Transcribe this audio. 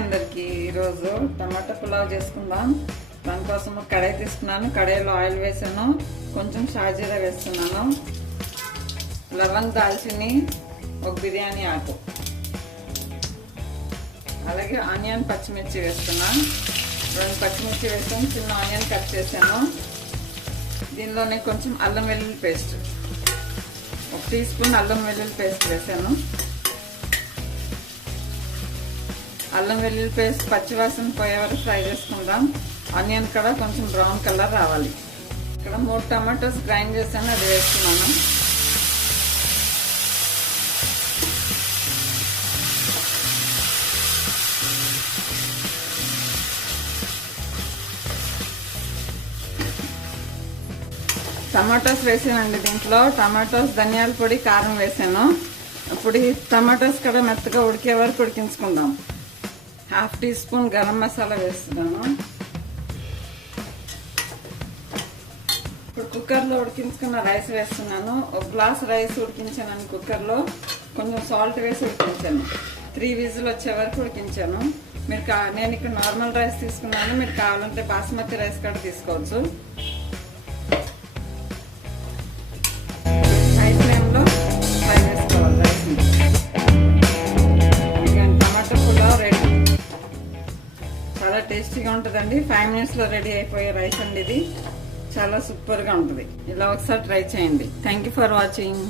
అందరికి ఈరోజు టమాటా పులావ్ చేసుకుందాం. దానికోసం కడాయి తీసుకున్నాను. కడాయిలో ఆయిల్ వేసాను, కొంచెం షాజీరా వేస్తున్నాను, లవంగ్, దాల్చిని, ఒక బిర్యానీ ఆకు, అలాగే ఆనియన్, పచ్చిమిర్చి వేస్తున్నాను. 2 పచ్చిమిర్చి వేసాను, చిన్న ఆనియన్ కట్ చేశాను. దీనిలోనే కొంచెం అల్లం వెల్లుల్లి పేస్ట్, 1 టీ స్పూన్ అల్లం వెల్లుల్లి పేస్ట్ వేసాను. అల్లం వెల్లుల్లి పేస్ట్ పచ్చివాసన పోయే వరకు ఫ్రై చేసుకుందాం. ఆనియన్ కూడా కొంచెం బ్రౌన్ కలర్ రావాలి. ఇక్కడ 3 టమాటోస్ గ్రైండ్ చేశాను, అది వేస్తున్నాను. టమాటోస్ వేసానండి. దీంట్లో టమాటోస్, ధనియాల పొడి, కారం వేసాను. ఇప్పుడు ఈ టమాటోస్ కూడా మెత్తగా ఉడికే వరకు ఉడికించుకుందాం. 1/2 టీ స్పూన్ గరం మసాలా వేస్తున్నాను. ఇప్పుడు కుక్కర్లో ఉడికించుకున్న రైస్ వేస్తున్నాను. 1 గ్లాస్ రైస్ ఉడికించాను కుక్కర్లో. కొంచెం సాల్ట్ వేసి ఉడికించాను. 3 విజిల్ వచ్చే వరకు ఉడికించాను. నేను ఇక్కడ నార్మల్ రైస్ తీసుకున్నాను, మీరు కావాలంటే బాస్మతి రైస్ కూడా తీసుకోవచ్చు. హై ఫ్లేమ్లో ఫ్రై చేసుకోవాలి రైస్ని. టమాటా పులావ్ రెడీ. చాలా టేస్టీగా ఉంటుందండి. 5 మినిట్స్లో రెడీ అయిపోయే రైస్ అండి ఇది. చాలా సూపర్గా ఉంటుంది. ఇలా ఒకసారి ట్రై చేయండి. Thank you for watching.